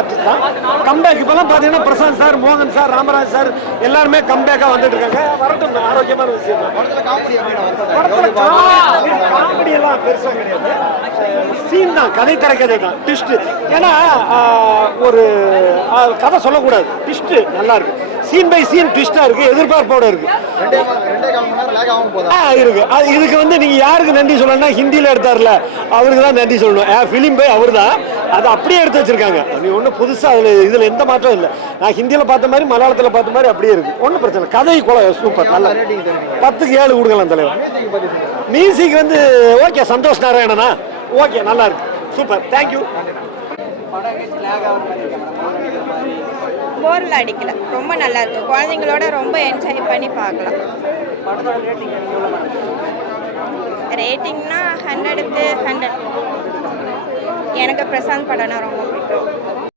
Artist தான். Comeback இப்போலாம் பார்த்தீங்கன்னா பிரசாந்த் சார், மோகன் சார், ராமராஜ் சார் எல்லாருமே கம்பேக்காக வந்துட்டு இருக்காங்க. வரட்டும், ஆரோக்கியமான விஷயம் தான். படத்தில் காமெடி எல்லாம் பெருசாக கிடையாது. சீன் தான், கதை திரைக்கதை தான், ட்விஸ்ட். ஏன்னா ஒரு கதை சொல்லக்கூடாது, ட்விஸ்ட் நல்லா இருக்கு. சீன் பை சீன் ட்விஸ்டா இருக்கு, எதிர்பார்ப்போட இருக்கு. இருக்கு. இதுக்கு வந்து நீங்க யாருக்கு நன்றி சொல்லணும்னா, ஹிந்தியில எடுத்தார்ல அவருக்கு தான் நன்றி சொல்லணும். ஃபிலிம் பை அவர் தான், அதை அப்படியே எடுத்து வச்சிருக்காங்க. நீ ஒன்றும் புதுசா இதுல எந்த மாற்றம் இல்லை. நான் ஹிந்தியில பார்த்த மாதிரி மலையாளத்தில் பார்த்த மாதிரி அப்படியே இருக்கு. ஒன்றும் பிரச்சனை. கதை சூப்பர், நல்லா. 10க்கு 7 கொடுக்கலாம் தலைவர். மியூசிக் வந்து ஓகே, சந்தோஷ் நாராயணனா ஓகே, நல்லா இருக்கு, சூப்பர், தேங்க்யூ. போரில் அடிக்கல, ரொம்ப நல்லா இருக்கு. குழந்தைங்களோட ரொம்ப என்ஜாய் பண்ணி பார்க்கலாம். ரேட்டிங்னா 100க்கு 100. எனக்கு பிரசாந்த் படம்னா ரொம்ப பிடிக்கும்.